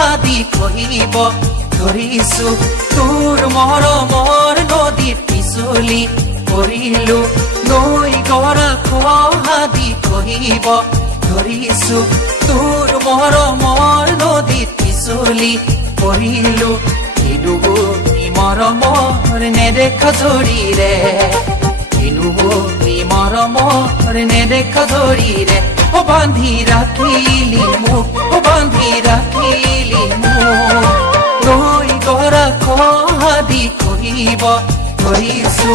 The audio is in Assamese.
হাদি কহিব ধৰিছো তোৰ মৰমৰ নদীত পিছলি পৰিলো নৈ গৰাখ হাদি কহিব ধৰিছো তোৰ মৰমৰ নদীত পিছলি পৰিলো কিনুবনি মৰমৰ নেদেখা জৰিৰে কিনুবনি মৰমৰ নেদেখা জৰিৰে ও বান্ধি ৰাখিলি মোক ও বান্ধি ৰাখিলি মোক নৈ গৰাখ হাদি কহিব ধৰিছো